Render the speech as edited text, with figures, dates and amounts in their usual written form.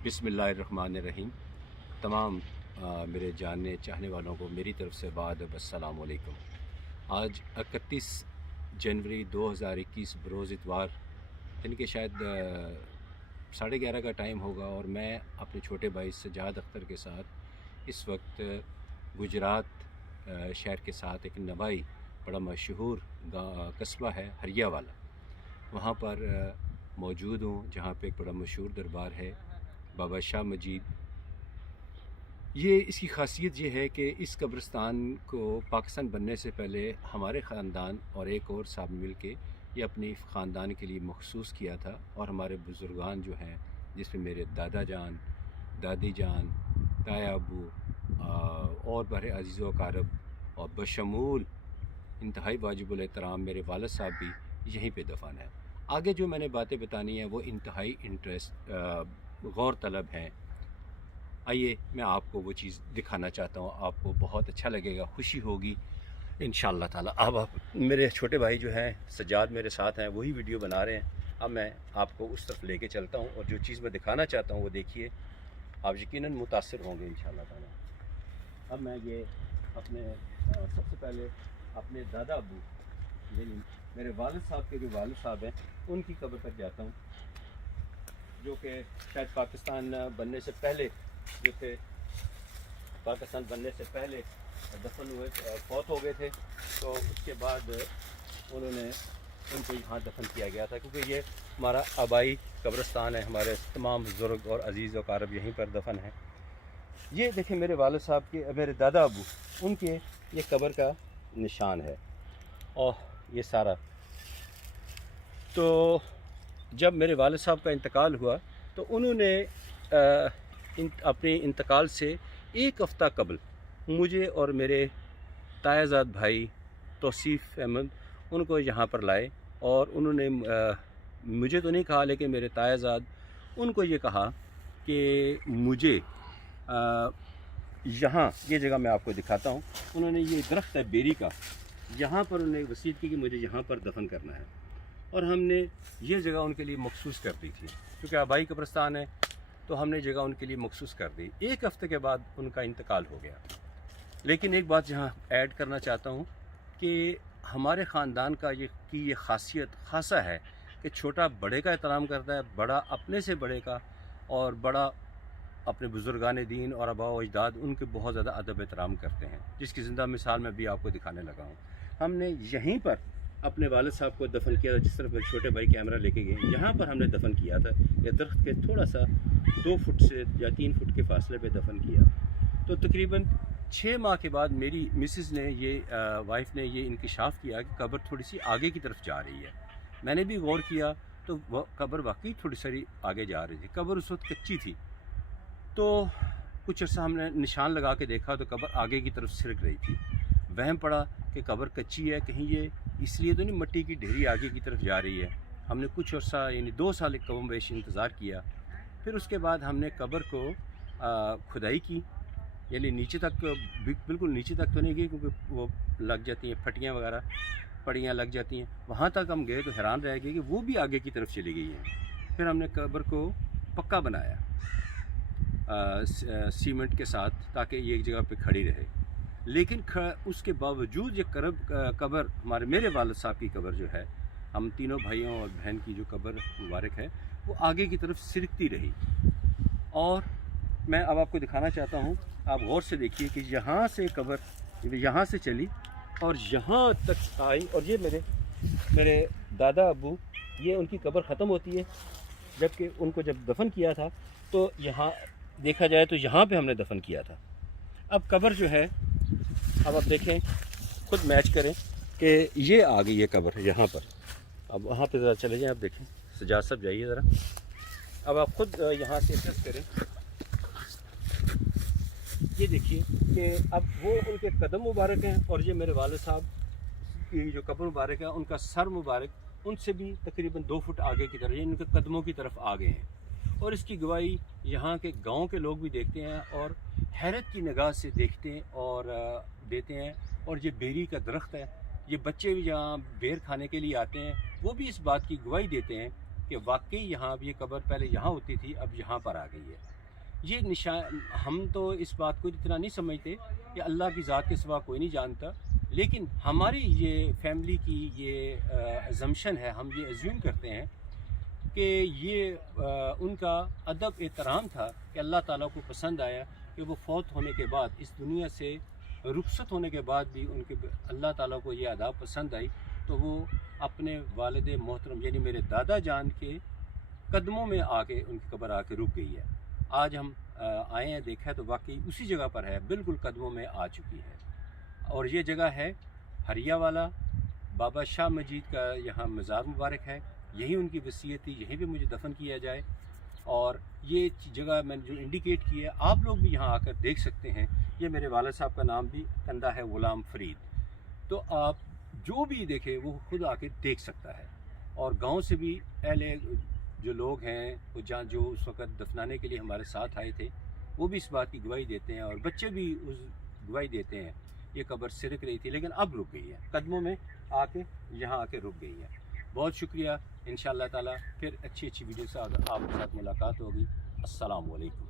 बिस्मिल्लाहिर्रहमानिर्रहीम। तमाम मेरे जानने चाहने वालों को मेरी तरफ से बाद अस्सलाम वालेकुम। आज 31 जनवरी 2021 बरोज़ इतवार, दिन के शायद 11:30 का टाइम होगा, और मैं अपने छोटे भाई सजाद अख्तर के साथ इस वक्त गुजरात शहर के साथ एक नवाई बड़ा मशहूर कस्बा है हरियावाला, वहाँ पर मौजूद हूँ, जहाँ पे एक बड़ा मशहूर दरबार है बाबा शाह मजीद। ये इसकी ख़ासियत ये है कि इस कब्रिस्तान को पाकिस्तान बनने से पहले हमारे ख़ानदान और एक और साहब मिल के ये अपनी ख़ानदान के लिए मखसूस किया था, और हमारे बुज़ुर्गान जो हैं, जिसमें मेरे दादा जान, दादी जान, ताया अबू और बड़े अज़ीज़ व अक़ारब और बशमूल इंतहाई वाजिबुल एहतराम मेरे वालिद साहब भी यहीं पे दफन है। आगे जो मैंने बातें बतानी है वो इंतहाई गौर तलब हैं। आइए मैं आपको वो चीज़ दिखाना चाहता हूँ, आपको बहुत अच्छा लगेगा, खुशी होगी इंशाअल्लाह ताला। अब आप मेरे छोटे भाई जो हैं सज्जाद मेरे साथ हैं, वही वीडियो बना रहे हैं। अब मैं आपको उस तरफ लेके चलता हूँ, और जो चीज़ मैं दिखाना चाहता हूँ वो देखिए, आप यकीनन मुतासिर होंगे इंशाअल्लाह ताला। अब मैं ये अपने सबसे पहले अपने दादा अबू, यानी मेरे वालिद साहब के जो वालिद साहब हैं, उनकी कब्र पर जाता हूँ, जो कि शायद पाकिस्तान बनने से पहले जो थे, पाकिस्तान बनने से पहले दफन हुए, फौत हो गए थे। तो उसके बाद उन्होंने उनको यहाँ दफन किया गया था, क्योंकि ये हमारा आबाई कब्रिस्तान है, हमारे तमाम बुज़ुर्ग और अज़ीज़ व अक़ारब यहीं पर दफन हैं। ये देखें मेरे वालिद साहब के, मेरे दादा अबू, उनके ये कब्र का निशान है, और ये सारा। तो जब मेरे वालिद साहब का इंतकाल हुआ तो उन्होंने अपने इंतकाल से एक हफ़्ता कबल मुझे और मेरे तायाजाद भाई तौसीफ़ अहमद उनको यहाँ पर लाए, और उन्होंने मुझे तो नहीं कहा, लेकिन मेरे तायाजाद उनको ये कहा कि मुझे यहाँ ये जगह मैं आपको दिखाता हूँ। उन्होंने ये दरख्त है बेरी का, यहाँ पर उन्होंने वसीयत की कि मुझे यहाँ पर दफन करना है, और हमने ये जगह उनके लिए मखसूस कर दी थी, क्योंकि आबाई कब्रिस्तान है, तो हमने जगह उनके लिए मखसूस कर दी। एक हफ़्ते के बाद उनका इंतकाल हो गया। लेकिन एक बात यहाँ ऐड करना चाहता हूँ कि हमारे ख़ानदान का ये ख़ासियत ख़ासा है कि छोटा बड़े का एहतराम करता है, बड़ा अपने से बड़े का, और बड़ा अपने बुज़ुर्गान दीन और आबा व अजदाद उनके बहुत ज़्यादा अदब एहतराम करते हैं, जिसकी ज़िंदा मिसाल मैं भी आपको दिखाने लगा हूँ। हमने यहीं पर अपने वालिद साहब को दफन किया था, जिस तरफ मेरे छोटे भाई कैमरा लेके गए, यहाँ पर हमने दफन किया था। ये दरख्त के थोड़ा सा 2 फुट से या 3 फुट के फासले पे दफन किया। तो तकरीबन 6 माह के बाद मेरी मिसेज़ ने वाइफ ने ये इंकिशाफ किया कि कब्र थोड़ी सी आगे की तरफ जा रही है। मैंने भी गौर किया तो वह कब्र वाकई थोड़ी सारी आगे जा रही थी। कब्र उस वक्त कच्ची थी, तो कुछ अर्सा हमने निशान लगा के देखा तो कब्र आगे की तरफ सिरक रही थी। वहम पड़ा कि कब्र कच्ची है, कहीं ये इसलिए तो नहीं मट्टी की ढेरी आगे की तरफ जा रही है। हमने कुछ अर्सा यानी 2 साल कम बेश इंतज़ार किया। फिर उसके बाद हमने कब्र को खुदाई की, यानी नीचे तक, बिल्कुल नीचे तक तो नहीं गई, क्योंकि वो लग जाती हैं फटियाँ वगैरह, पड़ियाँ लग जाती हैं। वहाँ तक हम गए तो हैरान रह गए कि वो भी आगे की तरफ चली गई हैं। फिर हमने कब्र को पक्का बनाया सीमेंट के साथ, ताकि ये एक जगह पे खड़ी रहे। लेकिन उसके बावजूद ये कब्र हमारे मेरे वालिद साहब की कब्र जो है, हम तीनों भाइयों और बहन की जो कब्र मुबारक है, वो आगे की तरफ सिरकती रही। और मैं अब आपको दिखाना चाहता हूँ, आप गौर से देखिए कि यहाँ से कब्र यहाँ से चली और यहाँ तक आई, और ये मेरे दादा अबू, ये उनकी कब्र ख़त्म होती है, जबकि उनको जब दफन किया था तो यहाँ देखा जाए तो यहाँ पे हमने दफन किया था। अब कब्र जो है, अब आप देखें, खुद मैच करें कि ये आ गई है कब्र यहाँ पर। अब वहाँ पे ज़रा चले जाएँ, आप देखें, सजाद साहब जाइए ज़रा। अब आप खुद यहाँ से एसेस करें, ये देखिए कि अब वो उनके कदम मुबारक हैं, और ये मेरे वालिद साहब की जो कब्र मुबारक है, उनका सर मुबारक उनसे भी तकरीबन 2 फुट आगे की तरफ, इनके कदमों की तरफ आ गए हैं। और इसकी गवाही यहाँ के गांव के लोग भी देखते हैं, और हैरत की निगाह से देखते हैं और देते हैं। और ये बेरी का दरख्त है, ये बच्चे भी जहाँ बेर खाने के लिए आते हैं, वो भी इस बात की गवाही देते हैं کہ واقعی یہاں اب یہ قبر پہلے یہاں ہوتی تھی، اب یہاں پر آ گئی ہے۔ یہ نشان، ہم تو اس بات کو اتنا نہیں سمجھتے کہ اللہ کی ذات کے سوا کوئی نہیں جانتا، لیکن ہماری یہ فیملی کی یہ ازمپشن ہے، ہم یہ ایزیوم کرتے ہیں کہ یہ ان کا ادب احترام تھا کہ اللہ تعالیٰ کو پسند آیا کہ وہ فوت ہونے کے بعد، اس دنیا سے رخصت ہونے کے بعد بھی ان کے اللہ تعالیٰ کو یہ آداب پسند آئی، تو وہ اپنے والد محترم یعنی میرے دادا جان کے قدموں میں آ کے ان کی قبر آ کے رک گئی ہے۔ آج ہم آئے ہیں، دیکھا تو واقعی اسی جگہ پر ہے، بالکل قدموں میں آ چکی ہے۔ اور یہ جگہ ہے ہریا والا، بابا شاہ مجید کا یہاں مزار مبارک ہے، یہی ان کی وصیت تھی، یہیں پہ مجھے دفن کیا جائے۔ اور یہ جگہ میں نے جو انڈیکیٹ کی ہے، آپ لوگ بھی یہاں آ کر دیکھ سکتے ہیں۔ یہ میرے والد صاحب کا نام بھی کندہ ہے غلام فرید، تو آپ جو بھی دیکھے وہ خود آ کے دیکھ سکتا ہے۔ اور گاؤں سے بھی اہل جو لوگ ہیں وہ جو اس وقت دفنانے کے لیے ہمارے ساتھ آئے تھے، وہ بھی اس بات کی گواہی دیتے ہیں، اور بچے بھی اس گواہی دیتے ہیں یہ قبر سرک رہی تھی لیکن اب رک گئی ہے، قدموں میں آ کے یہاں آ کے رک گئی ہے۔ بہت شکریہ، انشاءاللہ تعالیٰ پھر اچھی ویڈیو سے آپ کے ساتھ ملاقات ہوگی۔ السلام علیکم۔